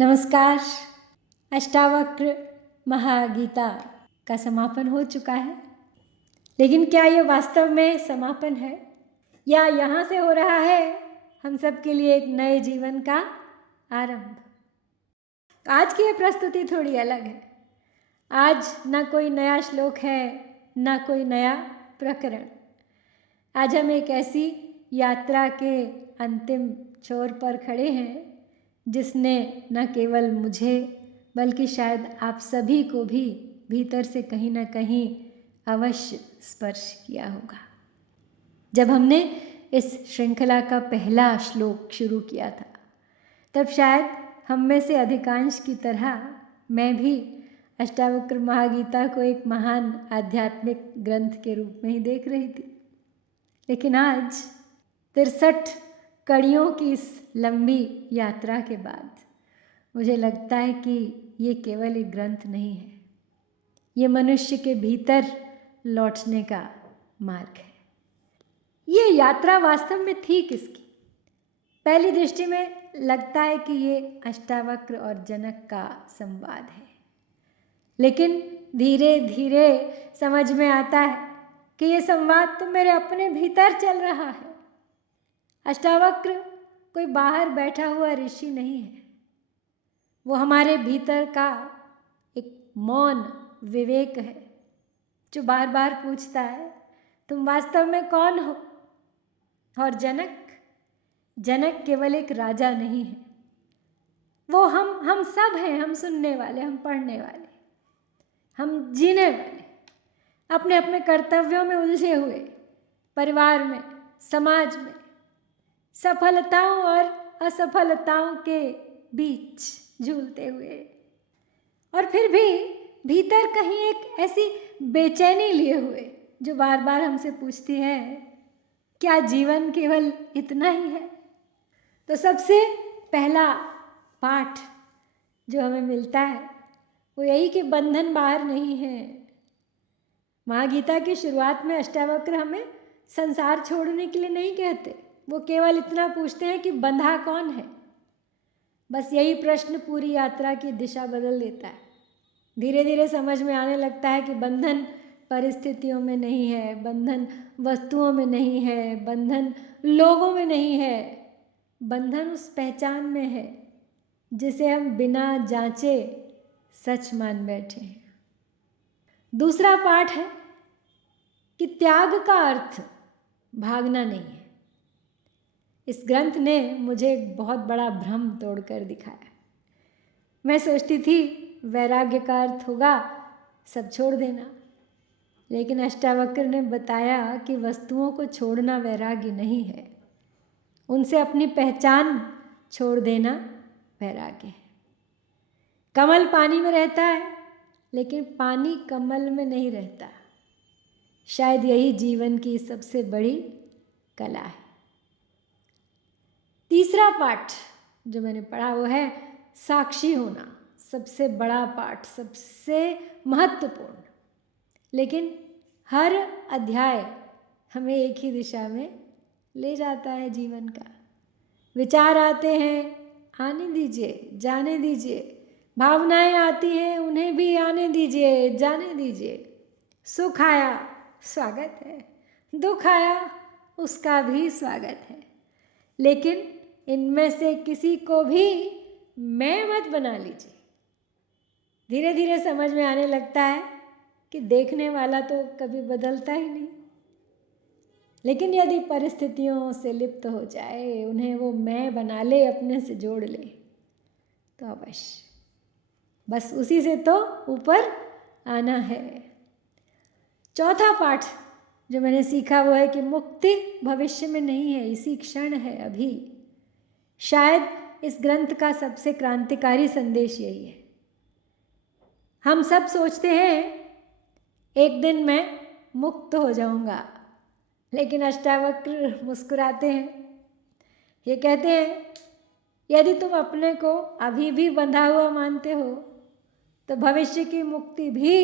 नमस्कार। अष्टावक्र महागीता का समापन हो चुका है, लेकिन क्या ये वास्तव में समापन है या यहाँ से हो रहा है हम सब के लिए एक नए जीवन का आरंभ? आज की ये प्रस्तुति थोड़ी अलग है। आज ना कोई नया श्लोक है, ना कोई नया प्रकरण। आज हम एक ऐसी यात्रा के अंतिम छोर पर खड़े हैं जिसने न केवल मुझे बल्कि शायद आप सभी को भी भीतर से कहीं ना कहीं अवश्य स्पर्श किया होगा। जब हमने इस श्रृंखला का पहला श्लोक शुरू किया था, तब शायद हम में से अधिकांश की तरह मैं भी अष्टावक्र महागीता को एक महान आध्यात्मिक ग्रंथ के रूप में ही देख रही थी। लेकिन आज 63 कड़ियों की इस लंबी यात्रा के बाद मुझे लगता है कि ये केवल एक ग्रंथ नहीं है, ये मनुष्य के भीतर लौटने का मार्ग है। ये यात्रा वास्तव में थी किसकी? पहली दृष्टि में लगता है कि ये अष्टावक्र और जनक का संवाद है, लेकिन धीरे धीरे समझ में आता है कि ये संवाद तो मेरे अपने भीतर चल रहा है। अष्टावक्र कोई बाहर बैठा हुआ ऋषि नहीं है, वो हमारे भीतर का एक मौन विवेक है जो बार बार पूछता है, तुम वास्तव में कौन हो? और जनक केवल एक राजा नहीं है, वो हम सब हैं। हम सुनने वाले, हम पढ़ने वाले, हम जीने वाले, अपने अपने कर्तव्यों में उलझे हुए, परिवार में, समाज में, सफलताओं और असफलताओं के बीच झूलते हुए, और फिर भी भीतर कहीं एक ऐसी बेचैनी लिए हुए जो बार बार हमसे पूछती है, क्या जीवन केवल इतना ही है? तो सबसे पहला पाठ जो हमें मिलता है वो यही कि बंधन बाहर नहीं है। महागीता की शुरुआत में अष्टावक्र हमें संसार छोड़ने के लिए नहीं कहते, वो केवल इतना पूछते हैं कि बंधा कौन है। बस यही प्रश्न पूरी यात्रा की दिशा बदल देता है। धीरे धीरे समझ में आने लगता है कि बंधन परिस्थितियों में नहीं है, बंधन वस्तुओं में नहीं है, बंधन लोगों में नहीं है, बंधन उस पहचान में है जिसे हम बिना जांचे सच मान बैठे हैं। दूसरा पाठ है कि त्याग का अर्थ भागना नहीं है। इस ग्रंथ ने मुझे एक बहुत बड़ा भ्रम तोड़कर दिखाया। मैं सोचती थी वैराग्य का अर्थ होगा सब छोड़ देना, लेकिन अष्टावक्र ने बताया कि वस्तुओं को छोड़ना वैराग्य नहीं है, उनसे अपनी पहचान छोड़ देना वैराग्य है। कमल पानी में रहता है, लेकिन पानी कमल में नहीं रहता। शायद यही जीवन की सबसे बड़ी कला है। तीसरा पाठ जो मैंने पढ़ा वो है साक्षी होना। सबसे बड़ा पाठ, सबसे महत्वपूर्ण, लेकिन हर अध्याय हमें एक ही दिशा में ले जाता है जीवन का। विचार आते हैं, आने दीजिए, जाने दीजिए। भावनाएं आती हैं, उन्हें भी आने दीजिए, जाने दीजिए। सुख आया, स्वागत है। दुख आया, उसका भी स्वागत है। लेकिन इनमें से किसी को भी मैं मत बना लीजिए। धीरे धीरे समझ में आने लगता है कि देखने वाला तो कभी बदलता ही नहीं, लेकिन यदि परिस्थितियों से लिप्त हो जाए, उन्हें वो मैं बना ले, अपने से जोड़ ले, तो अवश्य बस उसी से तो ऊपर आना है। चौथा पाठ जो मैंने सीखा वो है कि मुक्ति भविष्य में नहीं है, इसी क्षण है, अभी। शायद इस ग्रंथ का सबसे क्रांतिकारी संदेश यही है। हम सब सोचते हैं एक दिन मैं मुक्त हो जाऊंगा, लेकिन अष्टावक्र मुस्कुराते हैं। ये कहते हैं यदि तुम अपने को अभी भी बंधा हुआ मानते हो तो भविष्य की मुक्ति भी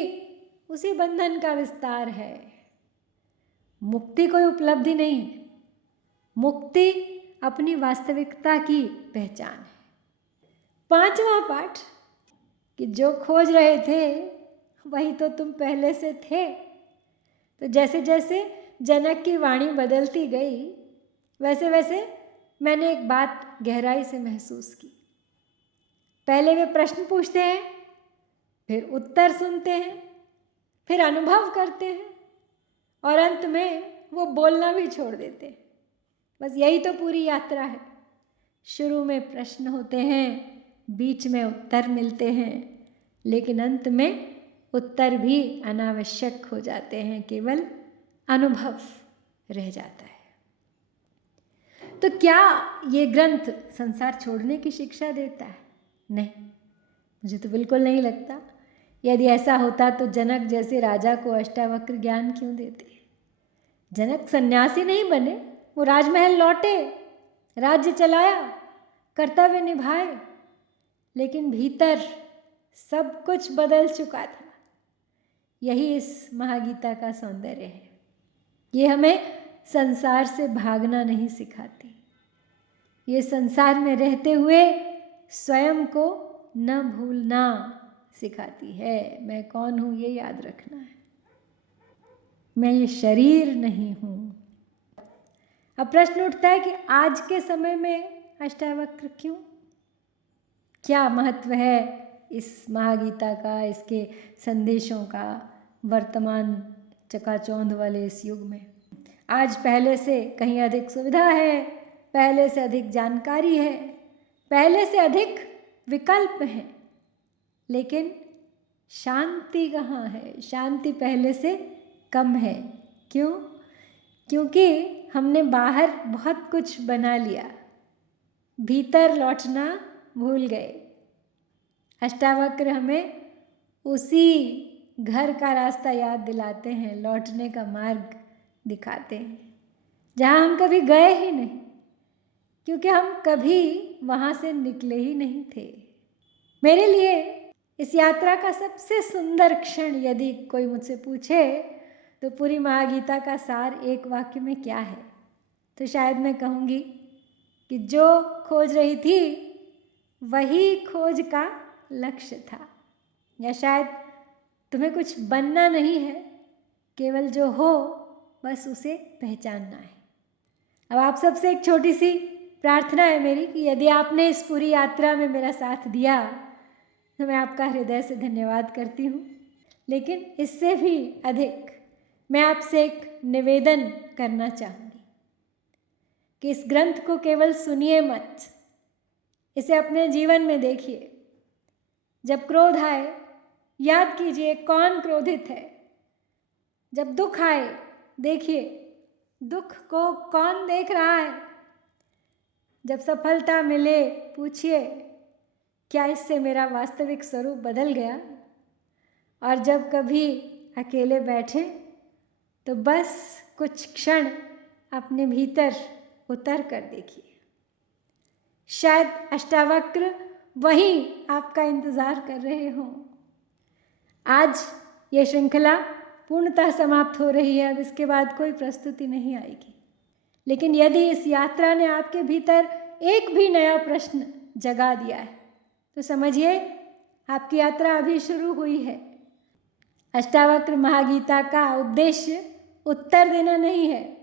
उसी बंधन का विस्तार है। मुक्ति कोई उपलब्धि नहीं है, मुक्ति अपनी वास्तविकता की पहचान है। 5वां पाठ कि जो खोज रहे थे वही तो तुम पहले से थे। तो जैसे जैसे जनक की वाणी बदलती गई वैसे वैसे मैंने एक बात गहराई से महसूस की। पहले वे प्रश्न पूछते हैं, फिर उत्तर सुनते हैं, फिर अनुभव करते हैं और अंत में वो बोलना भी छोड़ देते हैं। बस यही तो पूरी यात्रा है। शुरू में प्रश्न होते हैं, बीच में उत्तर मिलते हैं, लेकिन अंत में उत्तर भी अनावश्यक हो जाते हैं, केवल अनुभव रह जाता है। तो क्या ये ग्रंथ संसार छोड़ने की शिक्षा देता है? नहीं, मुझे तो बिल्कुल नहीं लगता। यदि ऐसा होता तो जनक जैसे राजा को अष्टावक्र ज्ञान क्यों देते? जनक सन्यासी नहीं बने, वो राजमहल लौटे, राज्य चलाया, कर्तव्य निभाए, लेकिन भीतर सब कुछ बदल चुका था। यही इस महागीता का सौंदर्य है। ये हमें संसार से भागना नहीं सिखाती, ये संसार में रहते हुए स्वयं को न भूलना सिखाती है। मैं कौन हूँ ये याद रखना है, मैं ये शरीर नहीं हूँ। अब प्रश्न उठता है कि आज के समय में अष्टावक्र क्यों? क्या महत्व है इस महागीता का, इसके संदेशों का वर्तमान चकाचौंध वाले इस युग में? आज पहले से कहीं अधिक सुविधा है, पहले से अधिक जानकारी है, पहले से अधिक विकल्प हैं, लेकिन शांति कहाँ है? शांति पहले से कम है। क्यों? क्योंकि हमने बाहर बहुत कुछ बना लिया, भीतर लौटना भूल गए। अष्टावक्र हमें उसी घर का रास्ता याद दिलाते हैं, लौटने का मार्ग दिखाते हैं, जहाँ हम कभी गए ही नहीं, क्योंकि हम कभी वहाँ से निकले ही नहीं थे। मेरे लिए इस यात्रा का सबसे सुंदर क्षण यदि कोई मुझसे पूछे तो पूरी महागीता का सार एक वाक्य में क्या है, तो शायद मैं कहूँगी कि जो खोज रही थी वही खोज का लक्ष्य था। या शायद तुम्हें कुछ बनना नहीं है, केवल जो हो बस उसे पहचानना है। अब आप सबसे एक छोटी सी प्रार्थना है मेरी कि यदि आपने इस पूरी यात्रा में मेरा साथ दिया तो मैं आपका हृदय से धन्यवाद करती हूँ। लेकिन इससे भी अधिक मैं आपसे एक निवेदन करना चाहूँगी कि इस ग्रंथ को केवल सुनिए मत, इसे अपने जीवन में देखिए। जब क्रोध आए याद कीजिए कौन क्रोधित है। जब दुख आए देखिए दुख को कौन देख रहा है। जब सफलता मिले पूछिए क्या इससे मेरा वास्तविक स्वरूप बदल गया। और जब कभी अकेले बैठे तो बस कुछ क्षण अपने भीतर उतर कर देखिए। शायद अष्टावक्र वहीं आपका इंतज़ार कर रहे हों। आज ये श्रृंखला पूर्णतः समाप्त हो रही है, अब इसके बाद कोई प्रस्तुति नहीं आएगी। लेकिन यदि इस यात्रा ने आपके भीतर एक भी नया प्रश्न जगा दिया है तो समझिए आपकी यात्रा अभी शुरू हुई है। अष्टावक्र महागीता का उद्देश्य उत्तर देना नहीं है,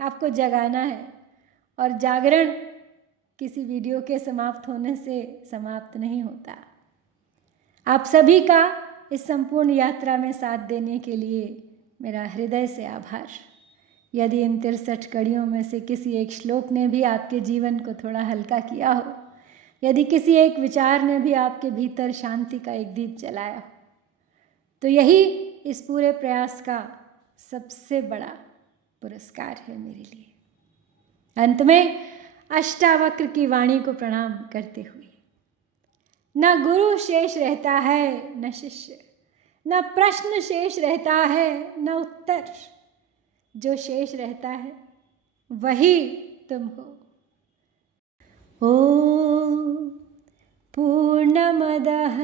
आपको जगाना है। और जागरण किसी वीडियो के समाप्त होने से समाप्त नहीं होता। आप सभी का इस संपूर्ण यात्रा में साथ देने के लिए मेरा हृदय से आभार। यदि इन 63 कड़ियों में से किसी एक श्लोक ने भी आपके जीवन को थोड़ा हल्का किया हो, यदि किसी एक विचार ने भी आपके भीतर शांति का एक दीप जलाया हो, तो यही इस पूरे प्रयास का सबसे बड़ा पुरस्कार है मेरे लिए। अंत में अष्टावक्र की वाणी को प्रणाम करते हुए, न गुरु शेष रहता है न शिष्य, न प्रश्न शेष रहता है न उत्तर, जो शेष रहता है वही तुम हो। ॐ पूर्णमदः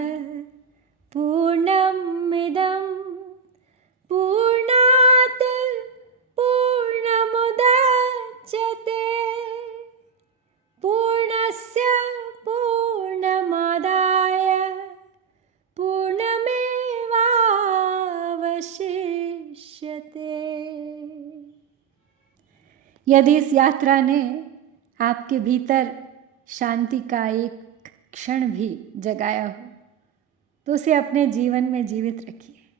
पूर्णमिदं पूर्णात् पूर्णमुदच्यते पूर्णस्य पूर्णमादाय यदि इस यात्रा ने आपके भीतर शांति का एक क्षण भी जगाया हो तो उसे अपने जीवन में जीवित रखिए।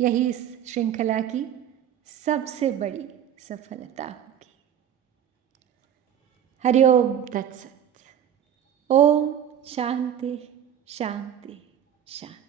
यही इस श्रृंखला की सबसे बड़ी सफलता होगी। हरिओम तत्सत। ओम शांति शांति शांति।